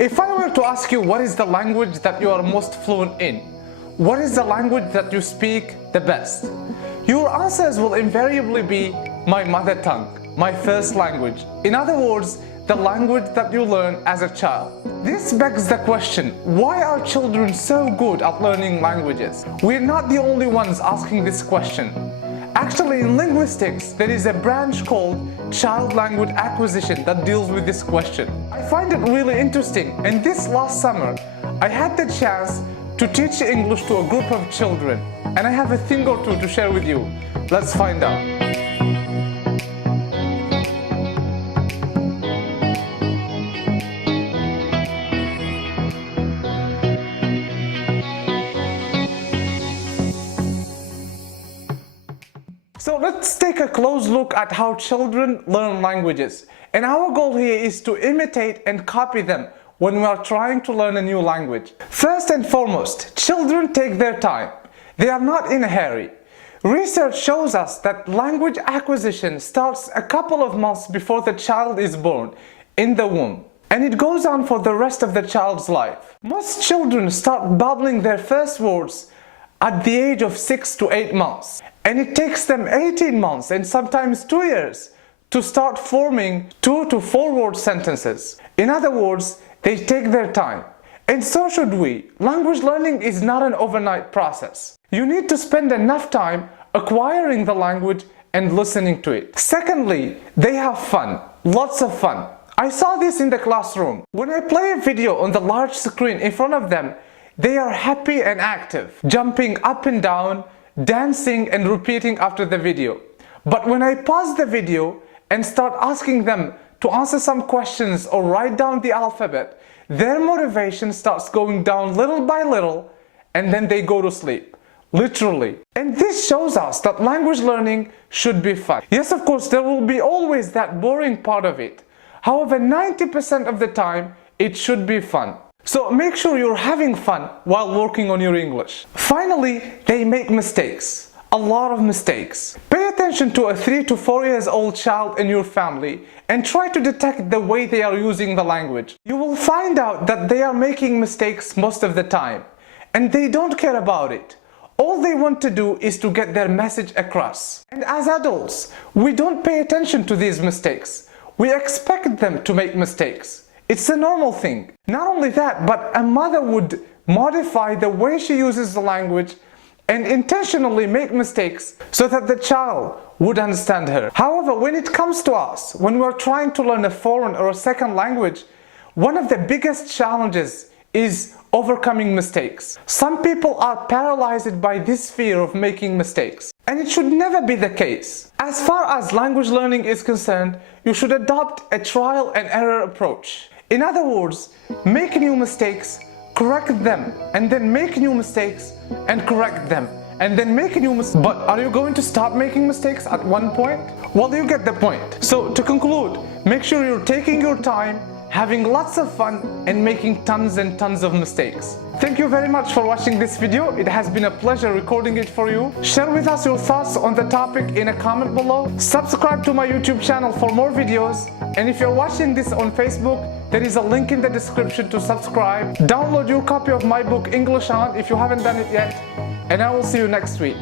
If I were to ask you what is the language that you are most fluent in, what is the language that you speak the best? Your answers will invariably be my mother tongue, my first language. In other words, the language that you learn as a child. This begs the question, why are children so good at learning languages? We're not the only ones asking this question. Actually, in linguistics, there is a branch called child language acquisition that deals with this question. I find it really interesting, and this last summer, I had the chance to teach English to a group of children, and I have a thing or two to share with you. Let's find out. So let's take a close look at how children learn languages. And our goal here is to imitate and copy them when we are trying to learn a new language. First and foremost, children take their time. They are not in a hurry. Research shows us that language acquisition starts a couple of months before the child is born, in the womb. And it goes on for the rest of the child's life. Most children start babbling their first words at the age of 6 to 8 months. And it takes them 18 months and sometimes 2 years to start forming 2 to 4 word sentences. In other words, they take their time. And so should we. Language learning is not an overnight process. You need to spend enough time acquiring the language and listening to it. Secondly, they have fun. Lots of fun. I saw this in the classroom. When I play a video on the large screen in front of them, they are happy and active, jumping up and down, dancing and repeating after the video. But when I pause the video and start asking them to answer some questions or write down the alphabet, their motivation starts going down little by little, and then they go to sleep. Literally. And this shows us that language learning should be fun. Yes, of course, there will be always that boring part of it. However, 90% of the time, it should be fun. So make sure you're having fun while working on your English. Finally, they make mistakes. A lot of mistakes. Pay attention to a 3 to 4 years old child in your family and try to detect the way they are using the language. You will find out that they are making mistakes most of the time, and they don't care about it. All they want to do is to get their message across. And as adults, we don't pay attention to these mistakes. We expect them to make mistakes. It's a normal thing. Not only that, but a mother would modify the way she uses the language and intentionally make mistakes so that the child would understand her. However, when it comes to us, when we're trying to learn a foreign or a second language, one of the biggest challenges is overcoming mistakes. Some people are paralyzed by this fear of making mistakes. And it should never be the case. As far as language learning is concerned, you should adopt a trial and error approach. In other words, make new mistakes, correct them, and then make new mistakes and correct them, and then make new mistakes. But are you going to stop making mistakes at one point? Well, you get the point. So to conclude, make sure you're taking your time, having lots of fun, and making tons and tons of mistakes. Thank you very much for watching this video. It has been a pleasure recording it for you. Share with us your thoughts on the topic in a comment below. Subscribe to my YouTube channel for more videos. And if you're watching this on Facebook, there is a link in the description to subscribe. Download your copy of my book English On if you haven't done it yet. And I will see you next week.